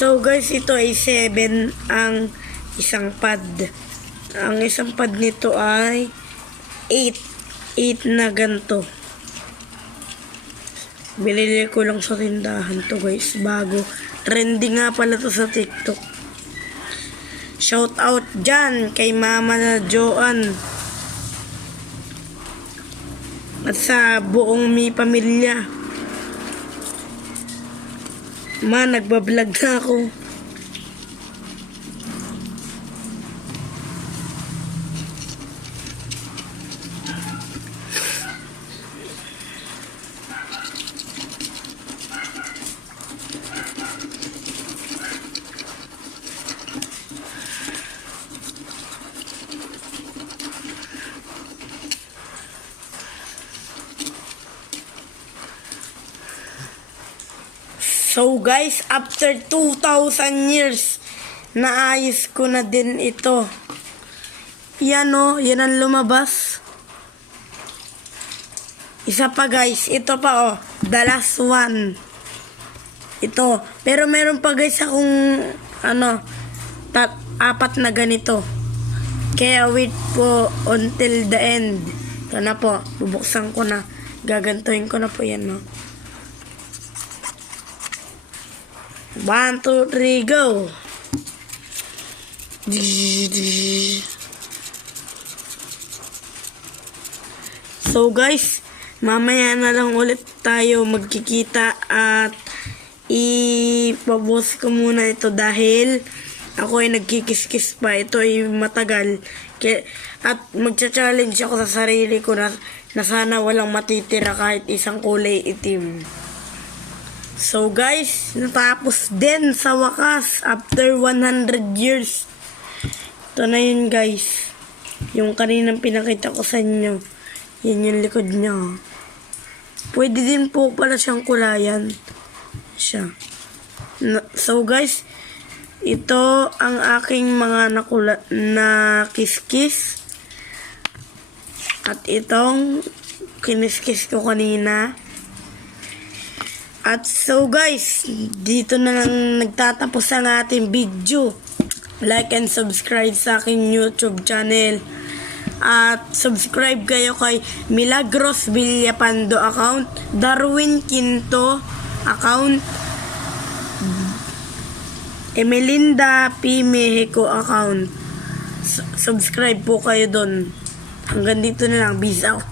So guys, ito ay 7 ang isang pad. Ang isang pad nito ay 8 na ganito. Binili ko lang sa tindahan to guys, bago. Trending nga pala to sa TikTok. Shout out dyan kay Mama na Joan. At sa buong mi pamilya. Ma, nagbablog na ako. So guys, after 2,000 years, naayos ko na din ito. Yan o, yan ang lumabas. Isa pa guys, ito pa o, the last one. Ito, pero meron pa guys akong, 4 na ganito. Kaya wait po until the end. Ito na po, bubuksan ko na. Gagantuhin ko na po yan no. 1, 2, 3, go! So guys, mamaya na lang ulit tayo magkikita at ipabuhos ko muna ito dahil ako ay nagkikis-kis pa. Ito ay matagal. At magcha-challenge ako sa sarili ko na sana walang matitira kahit isang kulay itim. So guys, natapos din sa wakas after 100 years. Ito na yun guys. Yung kaninang pinakita ko sa inyo. Yan yung likod niya. Pwede din po pala siyang kulayan. Siya. So guys, ito ang aking mga nakis-kis. At itong kiniskis ko kanina. At so guys, dito na lang nagtatapos ang ating video. Like and subscribe sa aking YouTube channel. At subscribe kayo kay Milagros Villapando account, Darwin Quinto account, Emelinda P. Mexico account. Subscribe po kayo doon. Hanggang dito na lang. Peace out.